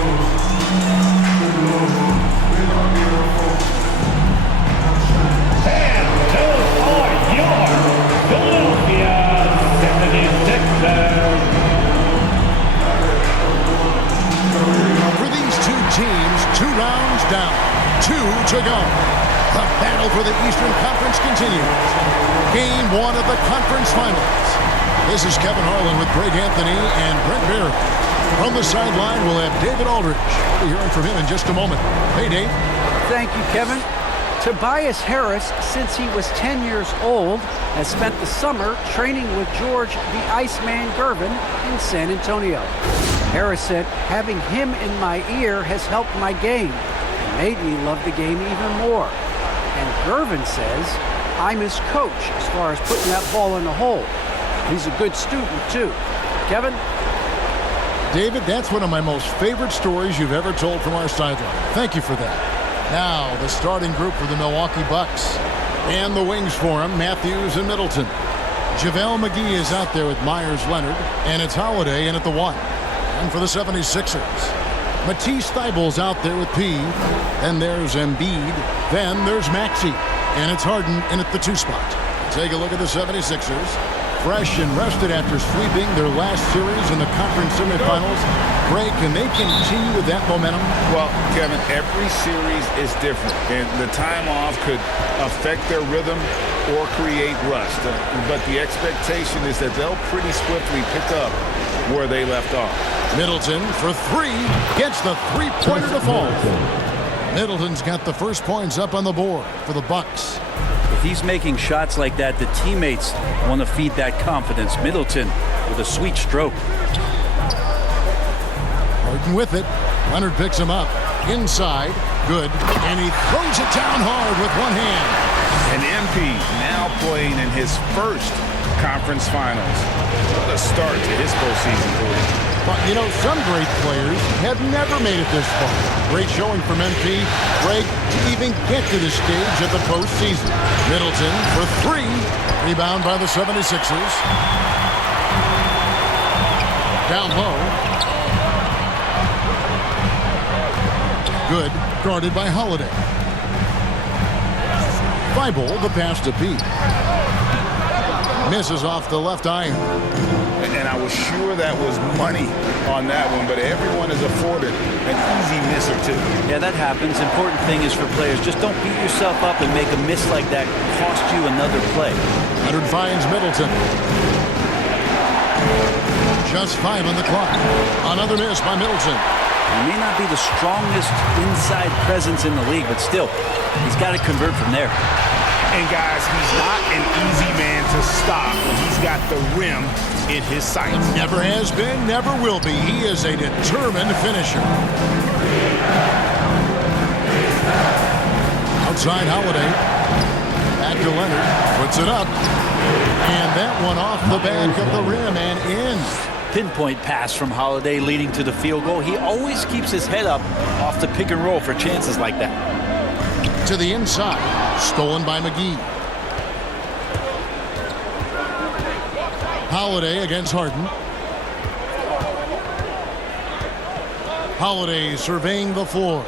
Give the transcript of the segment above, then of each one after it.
For these two teams, 2 rounds down, 2 to go. The battle for the Eastern Conference continues. Game 1 of the conference finals. This is Kevin Harlan with Greg Anthony and Brent Barry. From the sideline, we'll have David Aldridge. We'll be hearing from him in just a moment. Hey, Dave. Thank you, Kevin. Tobias Harris, since he was 10 years old, has spent the summer training with George the Iceman Gervin in San Antonio. Harris said, having him in my ear has helped my game and made me love the game even more. And Gervin says, I'm his coach as far as putting that ball in the hole. He's a good student, too. Kevin? David, that's one of my most favorite stories you've ever told from our sideline. Thank you for that. Now, the starting group for the Milwaukee Bucks. And the wings for him, Matthews and Middleton. JaVale McGee is out there with Myers Leonard, and it's Holiday in at the 1. And for the 76ers, Matisse Thybulle's out there with P. Then there's Embiid. Then there's Maxey. And it's Harden in at the 2 spot. Take a look at the 76ers. Fresh and rested after sweeping their last series in the conference semifinals. Greg, can they continue with that momentum? Well, Kevin, every series is different, and the time off could affect their rhythm or create rust. But the expectation is that they'll pretty swiftly pick up where they left off. Middleton for 3, gets the 3-pointer to fall. Middleton's got the first points up on the board for the Bucks. If he's making shots like that, the teammates want to feed that confidence. Middleton with a sweet stroke. Harden with it. Leonard picks him up. Inside. Good. And he throws it down hard with one hand. And MP now playing in his first conference finals. What a start to his postseason career. But, you know, some great players have never made it this far. Great showing from MP. Greg, to even get to this stage of the postseason. Middleton for 3. Rebound by the 76ers. Down low. Good. Guarded by Holiday. Thibault, the pass to Pete. Misses off the left iron. And I was sure that was money on that one, but everyone is afforded an easy miss or 2. Yeah, that happens. Important thing is for players, just don't beat yourself up and make a miss like that cost you another play. Leonard finds Middleton. Just 5 on the clock. Another miss by Middleton. He may not be the strongest inside presence in the league, but still, he's got to convert from there. And guys, he's not an easy man to stop when he's got the rim in his sights. Never has been, never will be. He is a determined finisher. Outside Holiday. Back to Leonard. Puts it up. And that one off the back of the rim and in. Pinpoint pass from Holiday leading to the field goal. He always keeps his head up off the pick and roll for chances like that. To the inside. Stolen by McGee. Holiday against Harden. Holiday surveying the floor.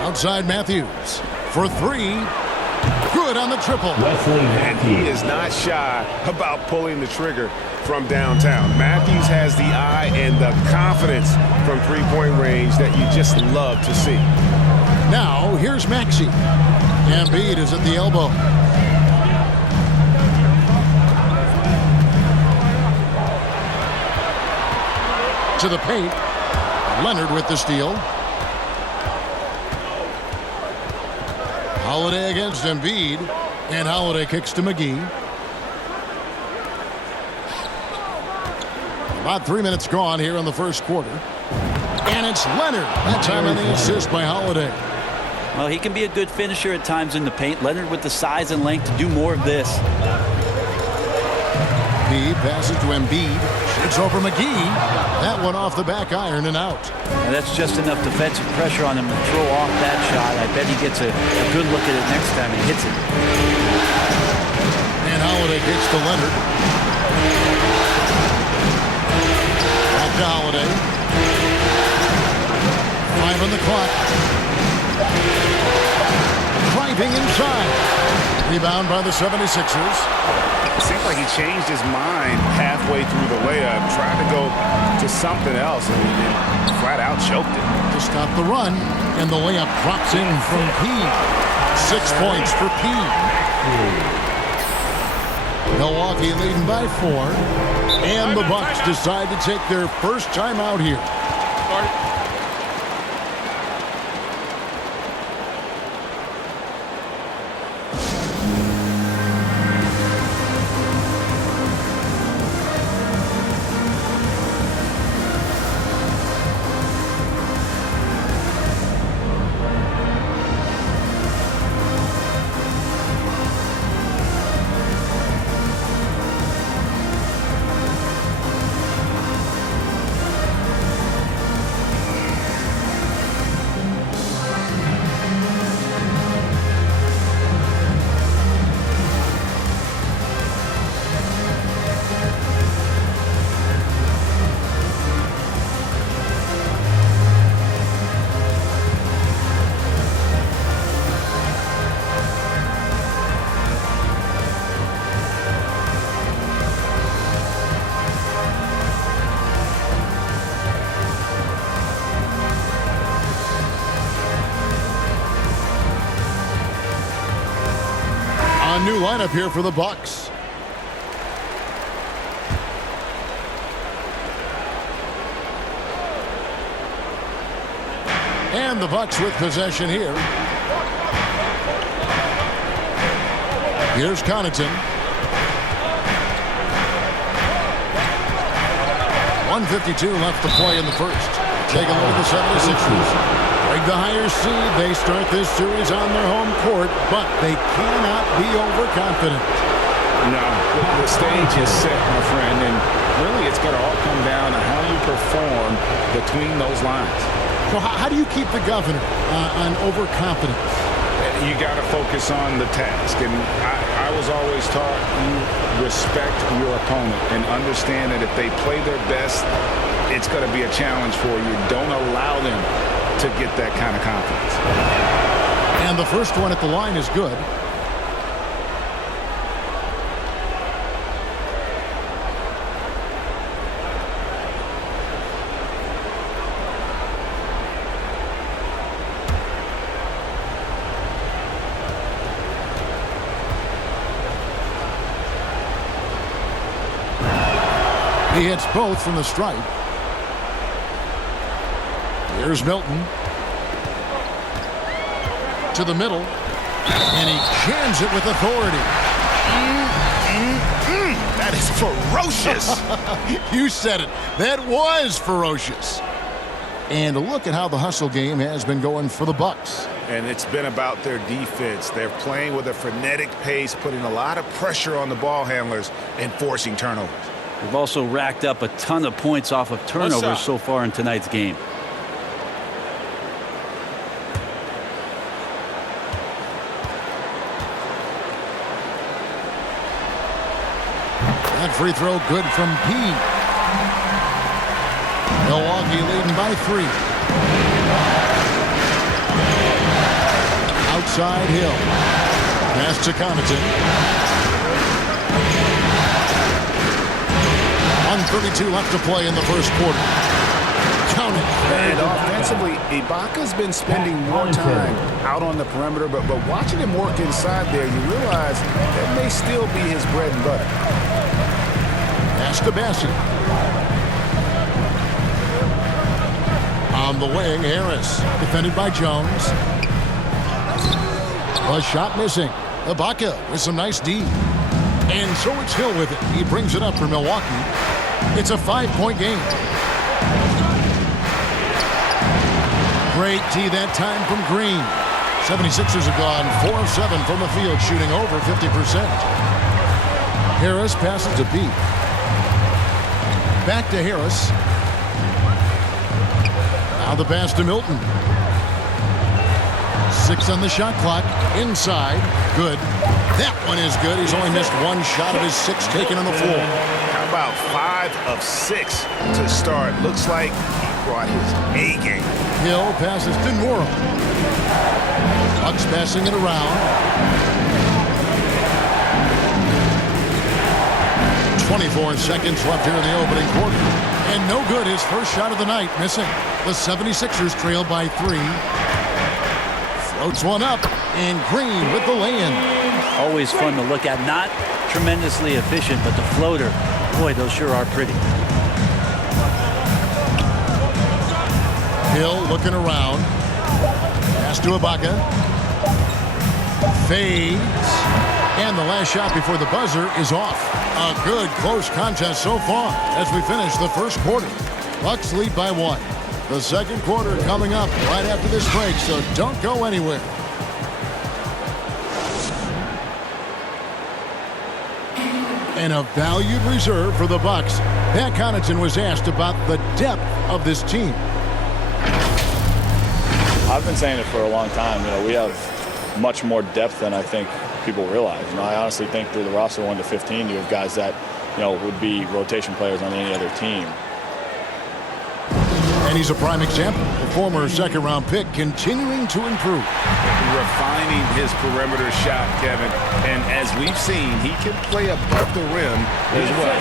Outside Matthews for 3. Good on the triple. And he is not shy about pulling the trigger from downtown. Matthews has the eye and the confidence from three-point range that you just love to see. Now, here's Maxey. Embiid is at the elbow. To the paint. Leonard with the steal. Holiday against Embiid. And Holiday kicks to McGee. About 3 minutes gone here in the first quarter. And it's Leonard. That time on the assist by Holiday. Well, he can be a good finisher at times in the paint. Leonard with the size and length to do more of this. He passes to Embiid. Shoots over McGee. That one off the back iron and out. And that's just enough defensive pressure on him to throw off that shot. I bet he gets a good look at it next time he hits it. And Holiday kicks to Leonard. on the clock. Driving inside. Rebound by the 76ers. It seems like he changed his mind halfway through the layup, tried to go to something else, and flat out choked it. To stop the run, and the layup drops in from P. 6 points for P. Milwaukee leading by 4. And the Bucks decide to take their first time out here. A new lineup here for the Bucks. And the Bucks with possession here. Here's Connaughton. 1:52 left to play in the first. Take a look at the 76ers. Break the higher seed. They start this series on their home court, but they cannot be overconfident. No, the stage is set, my friend, and really it's going to all come down to how you perform between those lines. So how do you keep the governor on overconfidence? You got to focus on the task, and I was always taught you respect your opponent and understand that if they play their best, it's going to be a challenge for you. Don't allow them to get that kind of confidence. And the first one at the line is good. He hits both from the stripe. Here's Milton. To the middle. And he jams it with authority. That is ferocious. You said it. That was ferocious. And look at how the hustle game has been going for the Bucks. And it's been about their defense. They're playing with a frenetic pace, putting a lot of pressure on the ball handlers and forcing turnovers. They've also racked up a ton of points off of turnovers so far in tonight's game. That free throw good from P. Milwaukee leading by 3. Outside Hill. Pass to Connaughton. 1:32 left to play in the first quarter. Count it. And offensively, Ibaka's been spending more time out on the perimeter, but watching him work inside there, you realize that may still be his bread and butter. Pass to Bassett. On the wing, Harris. Defended by Jones. A shot missing. Ibaka with some nice D. And so it's Hill with it. He brings it up for Milwaukee. It's a 5-point game. Great D that time from Green. 76ers have gone 4 of 7 from the field, shooting over 50%. Harris passes to B. Back to Harris. Now the pass to Milton. 6 on the shot clock. Inside. Good. That one is good. He's only missed 1 shot of his 6 taken on the floor. How about 5 of 6 to start? Looks like he brought his A game. Hill passes to Nora. Bucks passing it around. 24 seconds left here in the opening quarter. And no good. His first shot of the night missing. The 76ers trail by 3. Floats one up. And Green with the lay-in. Always fun to look at. Not tremendously efficient, but the floater, boy, those sure are pretty. Hill looking around. Pass to Ibaka. Fades. And the last shot before the buzzer is off. A good close contest so far as we finish the first quarter. Bucks lead by 1. The second quarter coming up right after this break, so don't go anywhere. And a valued reserve for the Bucks. Pat Connaughton was asked about the depth of this team. I've been saying it for a long time. We have much more depth than I think people realize. I honestly think through the roster 1 to 15, you have guys that would be rotation players on any other team. And he's a prime example. The former second-round pick continuing to improve. Refining his perimeter shot, Kevin. And as we've seen, he can play above the rim as well.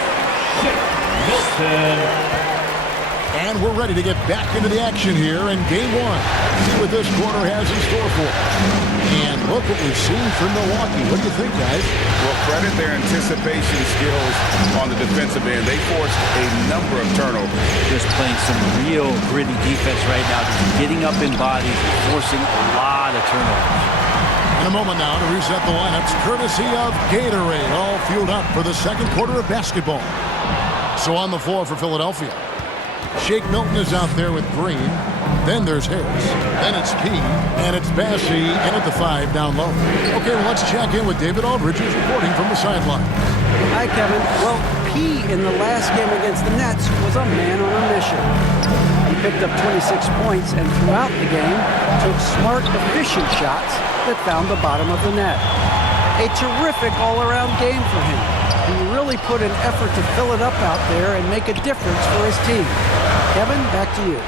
And we're ready to get back into the action here in Game 1. See what this quarter has in store for us. And look what we've seen from Milwaukee. What do you think, guys? Well, credit their anticipation skills on the defensive end. They forced a number of turnovers. Just playing some real gritty defense right now. Just getting up in bodies and forcing a lot of turnovers. In a moment now to reset the lineups, courtesy of Gatorade, all fueled up for the second quarter of basketball. So on the floor for Philadelphia, Shake Milton is out there with Green. Then there's Harris. Then it's P. And it's Bassey. And at the 5 down low. Okay, well, let's check in with David Aldridge, who's reporting from the sideline. Hi, Kevin. Well, P in the last game against the Nets was a man on a mission. He picked up 26 points and throughout the game took smart, efficient shots that found the bottom of the net. A terrific all-around game for him. He really put an effort to fill it up out there and make a difference for his team. Kevin, back to you.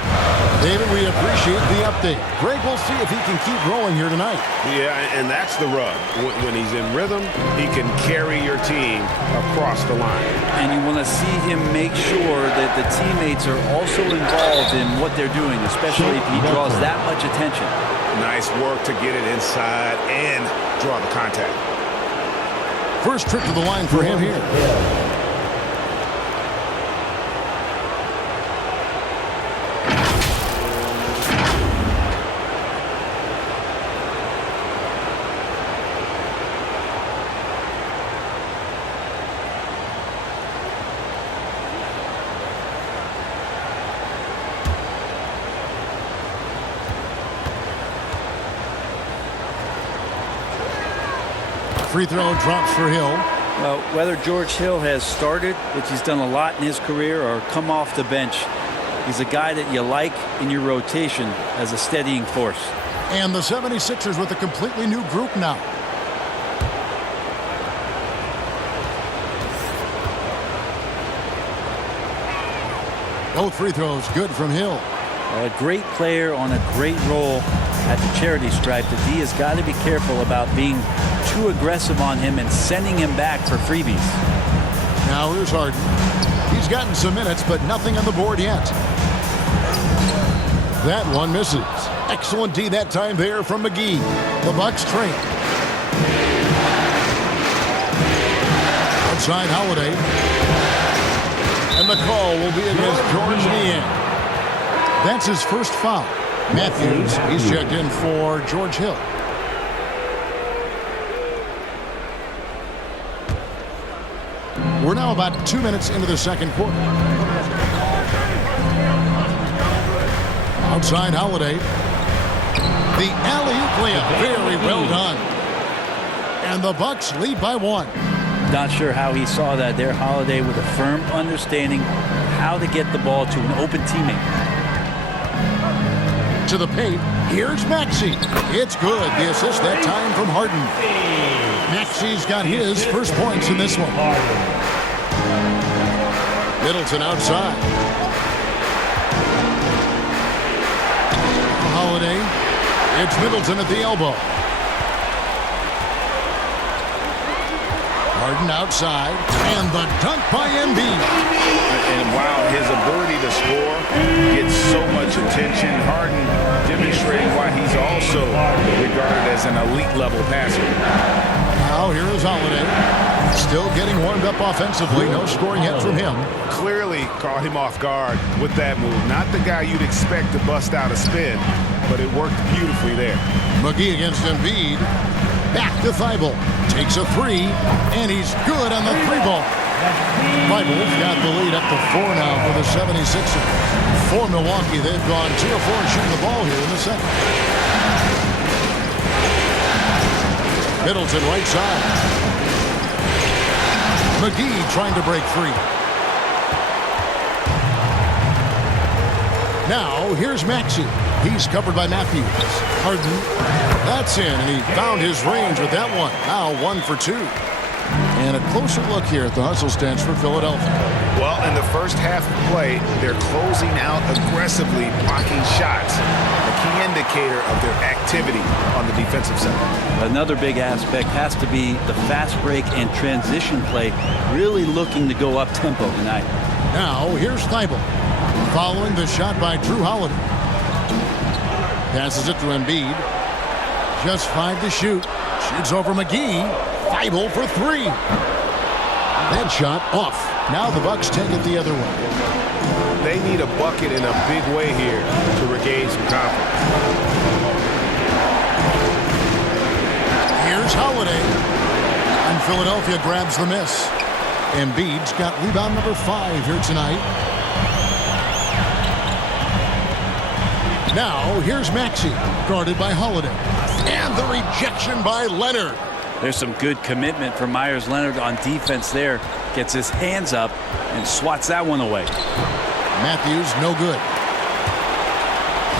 David, we appreciate the update. Greg, we'll see if he can keep rolling here tonight. Yeah, and that's the rub. When he's in rhythm, he can carry your team across the line. And you want to see him make sure that the teammates are also involved in what they're doing, especially if he draws that much attention. Nice work to get it inside and draw the contact. First trip to the line for him here. Free throw drops for Hill. Well, whether George Hill has started, which he's done a lot in his career, or come off the bench, he's a guy that you like in your rotation as a steadying force. And the 76ers with a completely new group now. Both free throws good from Hill. A great player on a great role at the charity stripe. The D has got to be careful about being too aggressive on him and sending him back for freebies. Now here's Harden. He's gotten some minutes, but nothing on the board yet. That one misses. Excellent D that time there from McGee. The Bucks train. Outside Holiday. And the call will be against George Niang. That's his first foul. Matthews, he's checked in for George Hill. We're now about 2 minutes into the second quarter. Outside Holiday. The alley-oop layup. Very well done. And the Bucks lead by 1. Not sure how he saw that there. Holiday with a firm understanding how to get the ball to an open teammate. To the paint. Here's Maxey. It's good. The assist that time from Harden. Maxey's got his first points in this one. Middleton outside. It's Middleton at the elbow. Harden outside, and the dunk by Embiid. And wow, his ability to score gets so much attention. Harden demonstrating why he's also regarded as an elite level passer. Now here is Holiday. Still getting warmed up offensively. No scoring yet from him. Clearly caught him off guard with that move. Not the guy you'd expect to bust out a spin, but it worked beautifully there. McGee against Embiid. Back to Thibault. Takes a three, and he's good on the three ball. Thibault's got the lead up to 4 now for the 76ers. For Milwaukee, they've gone 2 of 4 shooting the ball here in the second. Middleton right side. McGee trying to break free. Now, here's Maxey. He's covered by Matthews. Harden. That's in, and he found his range with that one. Now 1 for 2. And a closer look here at the hustle stance for Philadelphia. Well, in the first half of play, they're closing out aggressively, blocking shots. A key indicator of their activity on the defensive side. Another big aspect has to be the fast break and transition play, really looking to go up tempo tonight. Now, here's Thibault. Following the shot by Drew Holiday. Passes it to Embiid. Just 5 to shoot. Shoots over McGee. Thibault for 3. That shot off. Now the Bucks take it the other way. They need a bucket in a big way here to regain some confidence. Here's Holiday. And Philadelphia grabs the miss. Embiid's got rebound number 5 here tonight. Now, here's Maxey, guarded by Holiday. And the rejection by Leonard. There's some good commitment from Myers Leonard on defense there. Gets his hands up and swats that one away. Matthews, no good.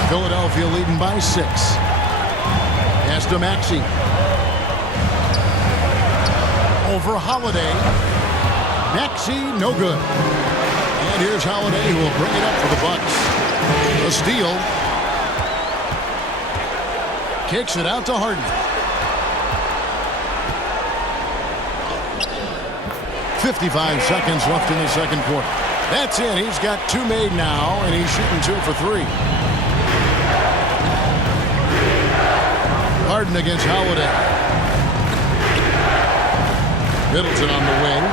Philadelphia leading by 6. Pass to Maxey. Over Holiday. Maxey, no good. And here's Holiday, who will bring it up for the Bucks. A steal. Kicks it out to Harden. 55 seconds left in the second quarter. That's in. He's got 2 made now, and he's shooting 2 for 3. Harden against Holiday. Middleton on the wing.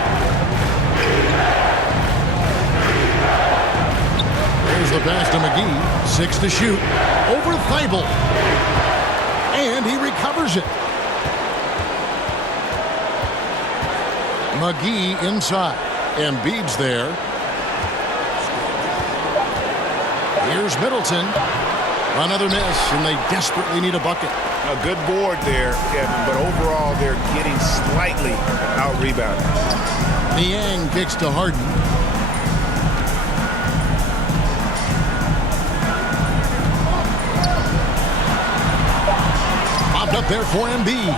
There's the pass to McGee. 6 to shoot. Over Thibault. And he recovers it. McGee inside. Embiid's there. Here's Middleton. Another miss, and they desperately need a bucket. A good board there, Kevin, but overall they're getting slightly out-rebounded. Niang kicks to Harden. Popped up there for Embiid.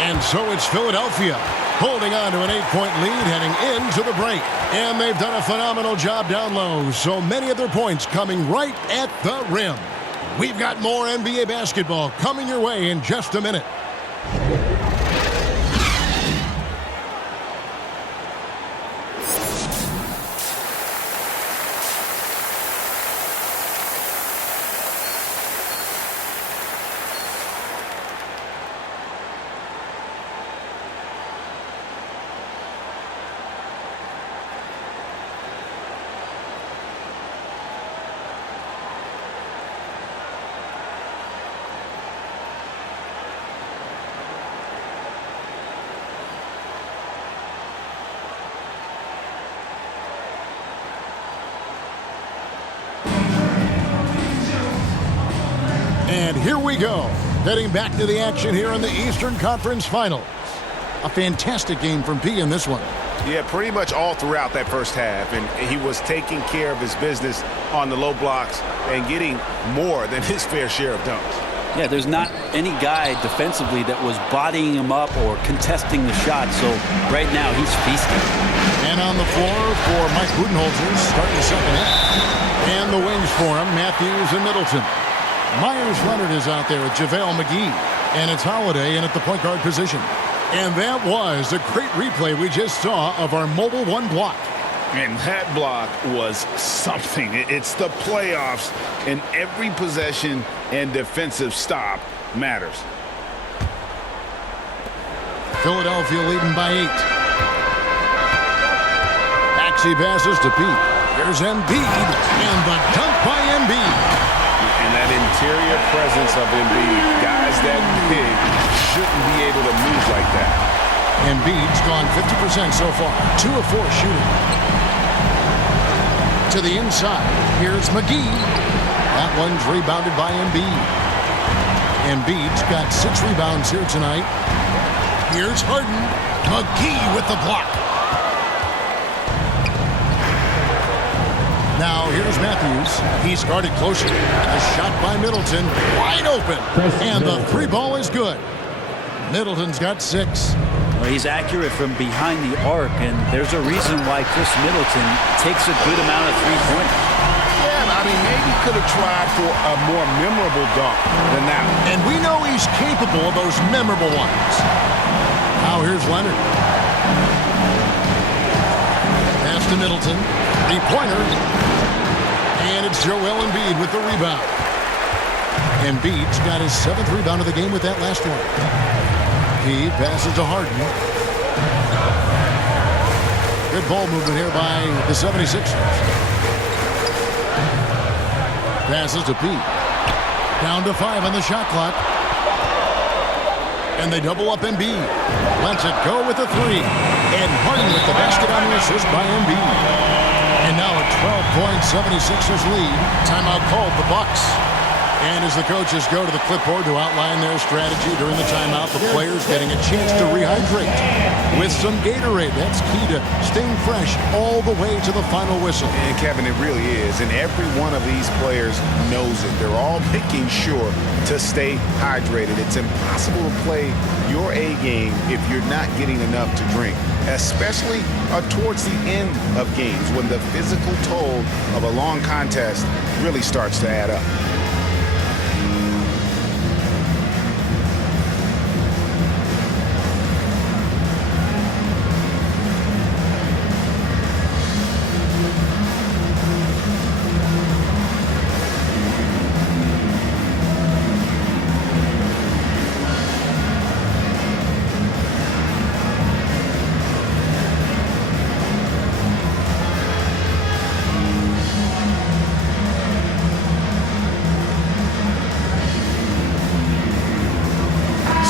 And so it's Philadelphia holding on to an 8-point lead heading into the break. And they've done a phenomenal job down low. So many of their points coming right at the rim. We've got more NBA basketball coming your way in just a minute. And here we go, heading back to the action here in the Eastern Conference Finals. A fantastic game from P in this one. Yeah, pretty much all throughout that first half, and he was taking care of his business on the low blocks and getting more than his fair share of dunks. Yeah, there's not any guy defensively that was bodying him up or contesting the shot, so right now he's feasting. And on the floor for Mike Budenholzer, starting the second half. And the wings for him, Matthews and Middleton. Myers Leonard is out there with JaVale McGee. And it's Holiday in at the point guard position. And that was a great replay we just saw of our mobile one block. And that block was something. It's the playoffs, and every possession and defensive stop matters. Philadelphia leading by 8. Maxey passes to Pete. Here's Embiid, and the dunk by Embiid. And that interior presence of Embiid, guys that big shouldn't be able to move like that. Embiid's gone 50% so far. 2 of 4 shooting. To the inside. Here's McGee. That one's rebounded by Embiid. Embiid's got 6 rebounds here tonight. Here's Harden. McGee with the block. Now here's Matthews. He's guarded closer. A shot by Middleton. Wide open. And the 3 ball is good. Middleton's got 6. Well, he's accurate from behind the arc, and there's a reason why Chris Middleton takes a good amount of three-pointers. Yeah, I mean, maybe could have tried for a more memorable dunk than that one. And we know he's capable of those memorable ones. Now here's Leonard. Pass to Middleton. 3-pointer. And it's Joel Embiid with the rebound. Embiid's got his 7th rebound of the game with that last one. He passes to Harden. Good ball movement here by the 76ers. Passes to Pete. Down to 5 on the shot clock. And they double up Embiid. Lets it go with a 3. And Harden with the basket on the assist by Embiid. And now a 12-point 76ers lead. Timeout called the Bucks. And as the coaches go to the clipboard to outline their strategy during the timeout, the players getting a chance to rehydrate with some Gatorade. That's key to staying fresh all the way to the final whistle. And Kevin, it really is. And every one of these players knows it. They're all making sure to stay hydrated. It's impossible to play your A game if you're not getting enough to drink, especially towards the end of games when the physical toll of a long contest really starts to add up.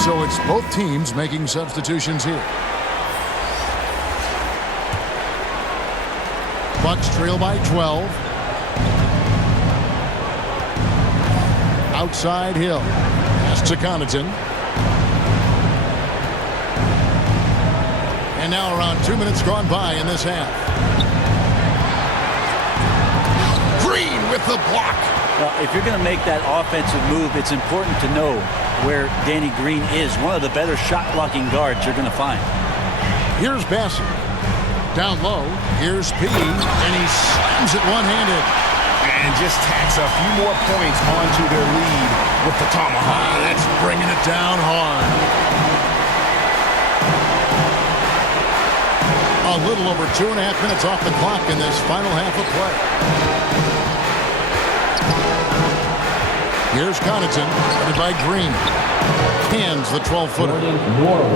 So it's both teams making substitutions here. Bucks trail by 12. Outside Hill. Pass to Connaughton. And now around 2 minutes gone by in this half. Green with the block. Well, if you're going to make that offensive move, it's important to know where Danny Green is. One of the better shot-blocking guards you're going to find. Here's Bassett. Down low. Here's P. And he slams it one-handed. And just tacks a few more points onto their lead with the tomahawk. That's bringing it down hard. A little over 2.5 minutes off the clock in this final half of play. Here's Connaughton, headed by Green. Hands the 12-footer.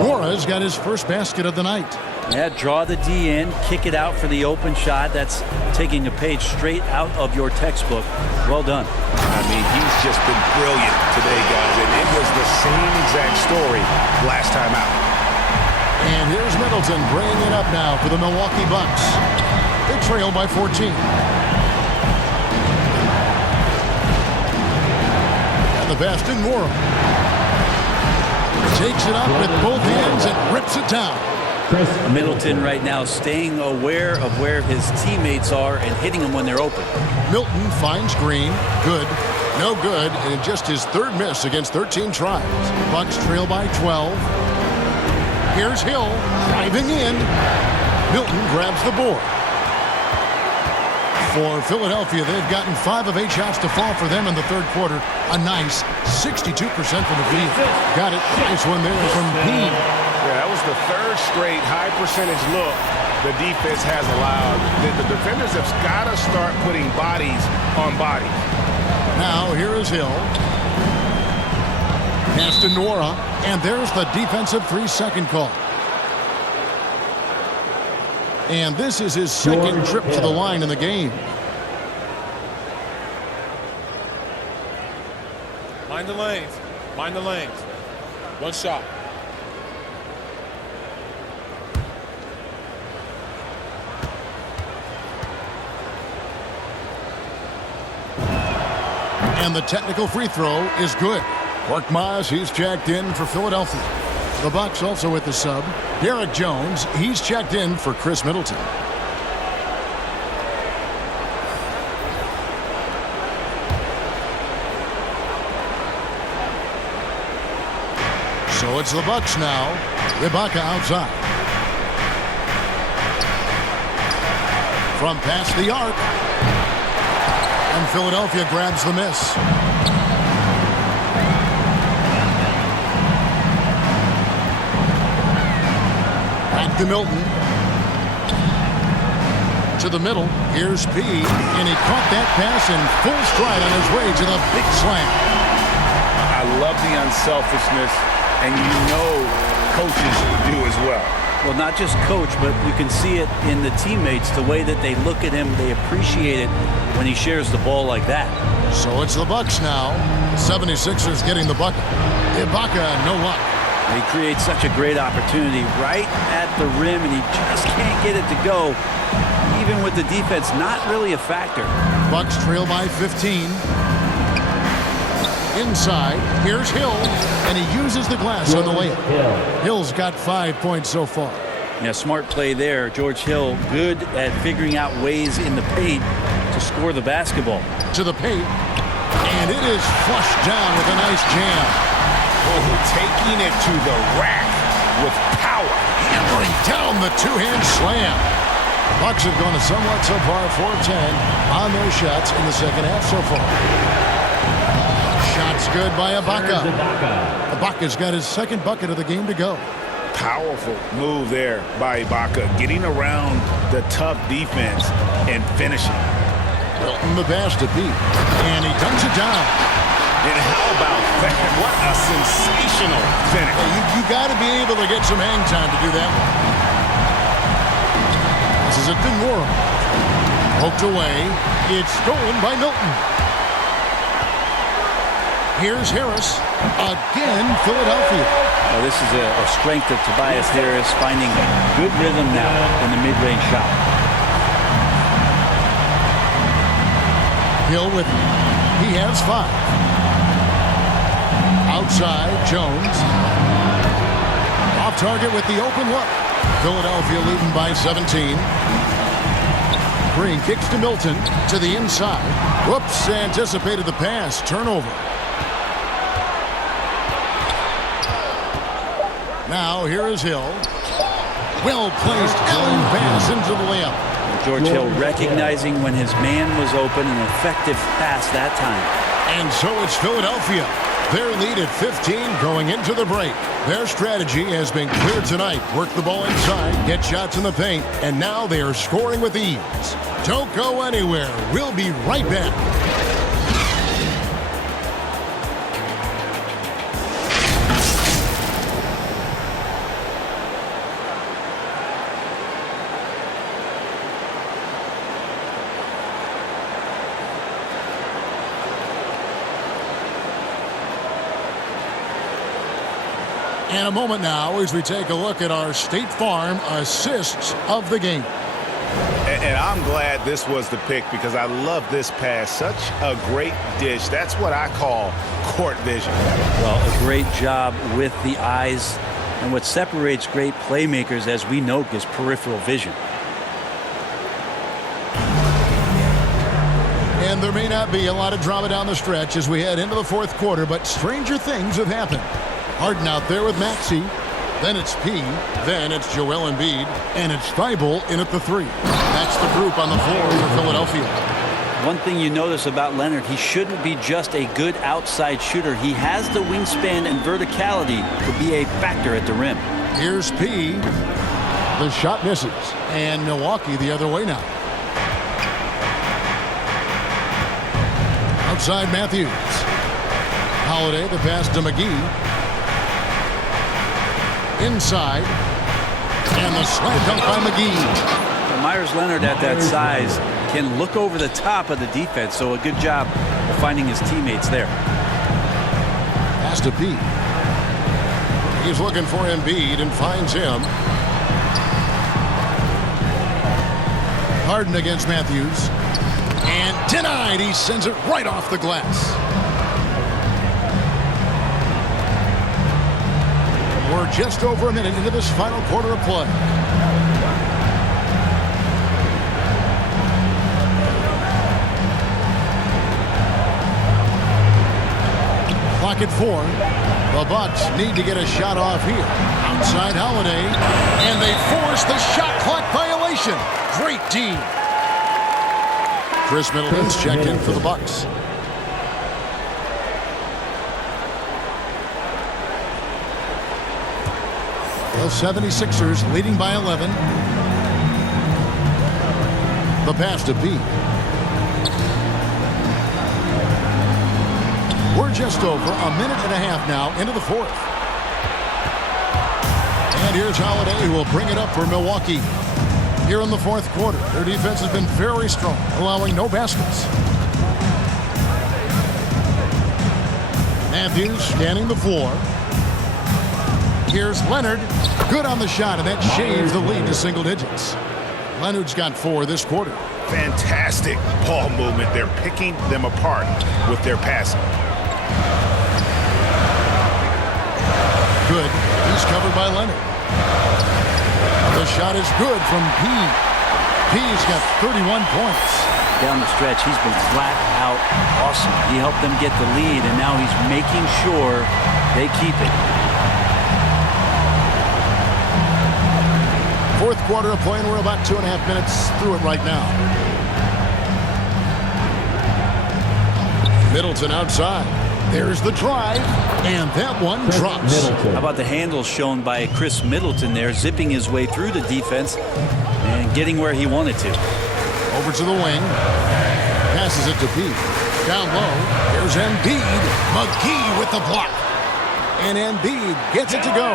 Mora's got his first basket of the night. Yeah, draw the D in, kick it out for the open shot. That's taking a page straight out of your textbook. Well done. I mean, he's just been brilliant today, guys. And it was the same exact story last time out. And here's Middleton bringing it up now for the Milwaukee Bucks. They trail by 14. The best in Moore. Takes it up with both hands and rips it down. Middleton right now staying aware of where his teammates are and hitting them when they're open. Milton finds Green. Good. No good. And just his 3rd miss against 13 tries. Bucks trail by 12. Here's Hill driving in. Milton grabs the board. For Philadelphia, they've gotten 5 of 8 shots to fall for them in the third quarter. A nice 62% from the field. Got it. Nice one there from P. Yeah, that was the third straight high percentage look the defense has allowed. The defenders have got to start putting bodies on bodies. Now here is Hill. Pass to Nora, and there's the defensive 3-second call. And this is his second trip to the line in the game. Mind the lanes. Mind the lanes. One shot. And the technical free throw is good. Korkmaz, he's checked in for Philadelphia. The Bucks also with the sub. Derek Jones, he's checked in for Chris Middleton. So it's the Bucks now. Ibaka outside. From past the arc. And Philadelphia grabs the miss. Back to Milton. To the middle. Here's P. And he caught that pass in full stride on his way to the big slam. I love the unselfishness, and you know coaches do as well. Well, not just coach, but you can see it in the teammates, the way that they look at him. They appreciate it when he shares the ball like that. So it's the Bucks now. 76ers getting the bucket. Ibaka, no luck. He creates such a great opportunity right at the rim, and he just can't get it to go, even with the defense not really a factor. Bucks trail by 15. Inside, here's Hill, and he uses the glass on the layup. Hill's got 5 points so far. Yeah, smart play there. George Hill, good at figuring out ways in the paint to score the basketball. To the paint, and it is flushed down with a nice jam. Oh, taking it to the rack with power. Hammering down the two-hand slam. Bucks have gone a somewhat subpar 4-10 on their shots in the second half so far. Shots good by Ibaka. Ibaka's got his second bucket of the game to go. Powerful move there by Ibaka, getting around the tough defense and finishing. Milton the pass to Pete, and he dunks it down. And how about that? What a sensational finish. Hey, you got to be able to get some hang time to do that one. This is a Denora. Poked away. It's stolen by Milton. Here's Harris. Again, Philadelphia. Well, this is a strength of Tobias Harris, finding good rhythm now in the mid-range shot. Hill with him. He has 5. Outside, Jones. Off target with the open look. Philadelphia leading by 17. Green kicks to Milton to the inside. Whoops, anticipated the pass. Turnover. Now here is Hill. Well-placed Allen pass into the layup. George Hill recognizing when his man was open, an effective pass that time. And so it's Philadelphia. Their lead at 15 going into the break. Their strategy has been clear tonight. Work the ball inside, get shots in the paint, and now they are scoring with ease. Don't go anywhere. We'll be right back. And a moment now as we take a look at our State Farm assists of the game. And I'm glad this was the pick because I love this pass. Such a great dish. That's what I call court vision. Well, a great job with the eyes. And what separates great playmakers, as we know, is peripheral vision. And there may not be a lot of drama down the stretch as we head into the fourth quarter, but stranger things have happened. Harden out there with Maxey. Then it's P. Then it's Joel Embiid. And it's Thibault in at the 3. That's the group on the floor for Philadelphia. One thing you notice about Leonard, he shouldn't be just a good outside shooter. He has the wingspan and verticality to be a factor at the rim. Here's P. The shot misses. And Milwaukee the other way now. Outside Matthews. Holiday, the pass to McGee. Inside. And the slam dunk by McGee. Myers Leonard at that size can look over the top of the defense, so a good job of finding his teammates there. Pass to P. He's looking for Embiid and finds him. Harden against Matthews. And denied. He sends it right off the glass. We're just over a minute into this final quarter of play. Clock at 4. The Bucks need to get a shot off here. Outside Holiday. And they force the shot clock violation. Great D. Chris Middleton's checked in for the Bucks. The 76ers leading by 11. The pass to B. We're just over a minute and a half now into the 4th. And here's Holiday, who will bring it up for Milwaukee. Here in the 4th quarter, their defense has been very strong, allowing no baskets. Matthews scanning the floor. Here's Leonard. Good on the shot, and that shaves the lead to single digits. Leonard's got 4 this quarter. Fantastic ball movement. They're picking them apart with their passing. Good. He's covered by Leonard. The shot is good from P. P's got 31 points. Down the stretch, he's been flat out awesome. He helped them get the lead, and now he's making sure they keep it. 4th quarter of play, and we're about 2.5 minutes through it right now. Middleton outside. There's the drive, and that one drops. How about the handle shown by Chris Middleton there, zipping his way through the defense and getting where he wanted to. Over to the wing. Passes it to Pete. Down low. There's Embiid. McGee with the block. And Embiid gets it to go.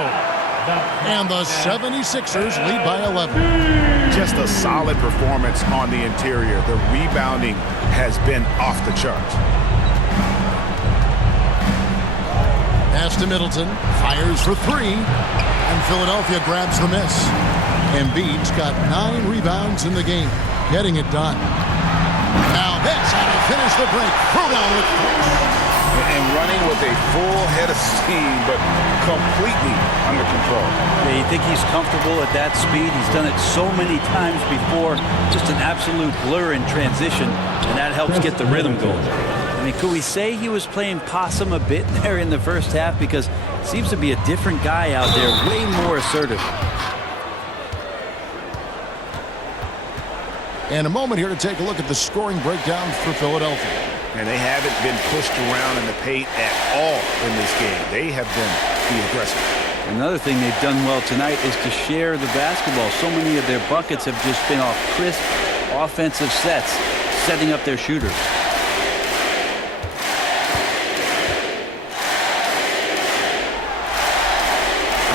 And the 76ers lead by 11. Just a solid performance on the interior. The rebounding has been off the charts. Pass to Middleton. Fires for 3. And Philadelphia grabs the miss. Embiid's got 9 rebounds in the game. Getting it done. Now that's how to finish the break. Throw down with force. And running with a full head of steam, but completely under control. Yeah, you think he's comfortable at that speed? He's done it so many times before. Just an absolute blur in transition, and that helps get the rhythm going. I mean, could we say he was playing possum a bit there in the first half? Because it seems to be a different guy out there, way more assertive. And a moment here to take a look at the scoring breakdown for Philadelphia. And they haven't been pushed around in the paint at all in this game. They have been the aggressors. Another thing they've done well tonight is to share the basketball. So many of their buckets have just been off crisp offensive sets, setting up their shooters.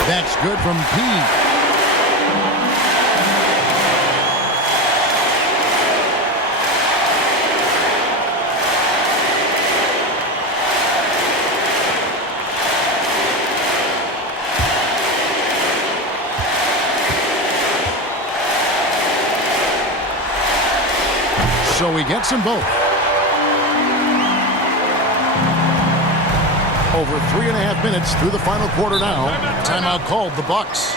That's good from P. So he gets them both. Over 3.5 minutes through the final quarter now. Timeout called the Bucks.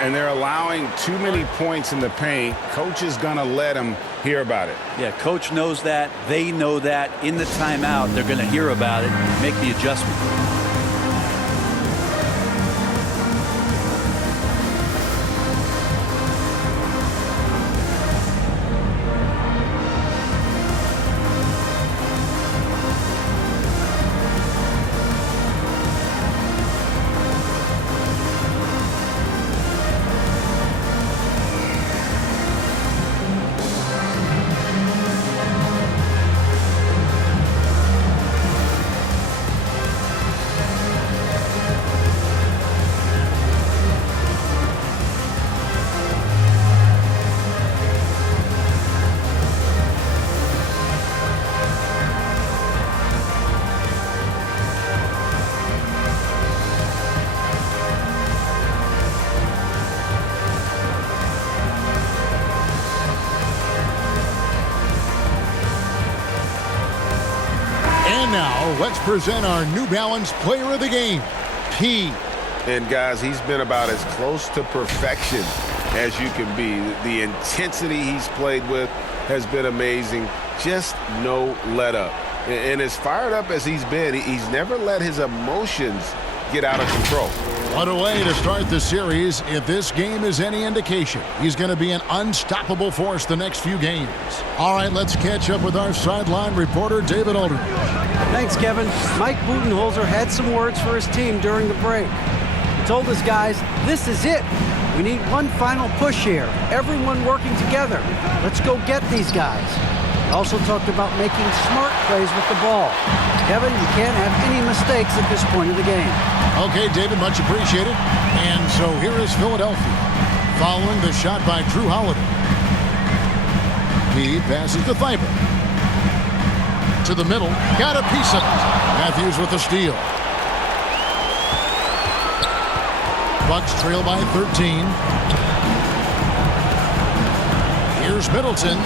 And they're allowing too many points in the paint. Coach is going to let them hear about it. Yeah, coach knows that. They know that. In the timeout, they're going to hear about it and make the adjustment. now, let's present our New Balance player of the game, P. And guys, he's been about as close to perfection as you can be. The intensity he's played with has been amazing. Just no let up. And as fired up as he's been, he's never let his emotions get out of control. What a way to start the series. If this game is any indication, he's going to be an unstoppable force the next few games. All right, let's catch up with our sideline reporter, David Aldridge. Thanks, Kevin. Mike Budenholzer had some words for his team during the break. He told his guys, this is it. We need one final push here. Everyone working together. Let's go get these guys. He also talked about making smart plays with the ball. Kevin, you can't have any mistakes at this point of the game. Okay, David, much appreciated. And so here is Philadelphia following the shot by Drew Holiday. He passes to Thibault. To the middle. Got a piece of it. Matthews with the steal. Bucks trail by 13. Here's Middleton.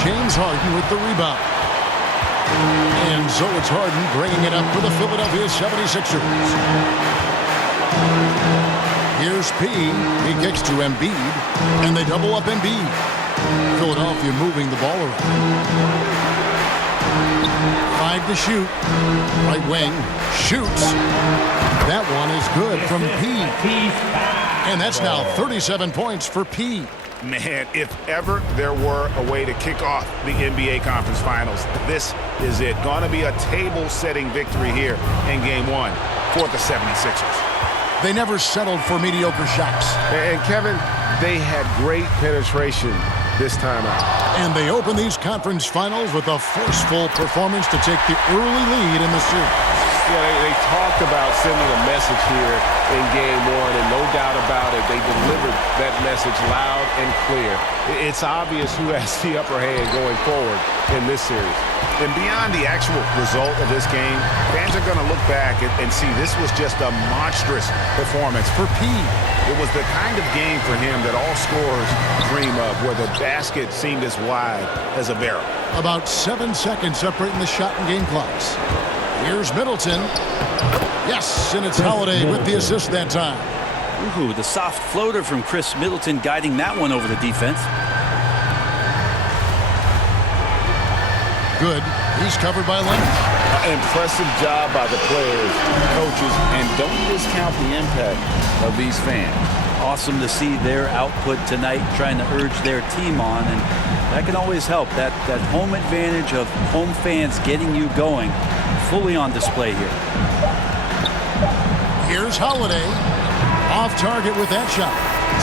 James Harden with the rebound. And so it's Harden bringing it up for the Philadelphia 76ers. Here's P. He kicks to Embiid. And they double up Embiid. Philadelphia moving the ball around. 5 to shoot. Right wing. Shoots. That one is good from P. And that's now 37 points for P. Man, if ever there were a way to kick off the NBA Conference Finals, this is it. Going to be a table-setting victory here in Game 1 for the 76ers. They never settled for mediocre shots. And Kevin, they had great penetration this time out. And they open these conference finals with a forceful performance to take the early lead in the series. Yeah, they talked about sending a message here in Game 1, and no doubt about it, they delivered that message loud and clear. It's obvious who has the upper hand going forward in this series. And beyond the actual result of this game, fans are going to look back and see this was just a monstrous performance for P. It was the kind of game for him that all scorers dream of, where the basket seemed as wide as a barrel. About 7 seconds separating the shot and game clocks. Here's Middleton. Yes, and it's Holiday with the assist that time. Ooh, the soft floater from Chris Middleton guiding that one over the defense. Good. He's covered by Leonard. Impressive job by the players, coaches, and don't discount the impact of these fans. Awesome to see their output tonight, trying to urge their team on, and that can always help. That home advantage of home fans getting you going, fully on display here. Here's Holiday. Off target with that shot.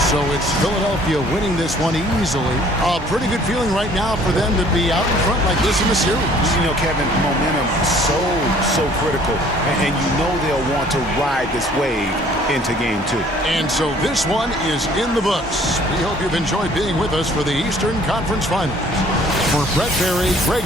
So it's Philadelphia winning this one easily. A pretty good feeling right now for them to be out in front like this in the series. You know, Kevin, momentum so critical. And you know they'll want to ride this wave into Game 2. And so this one is in the books. We hope you've enjoyed being with us for the Eastern Conference Finals. For Brett Berry, Greg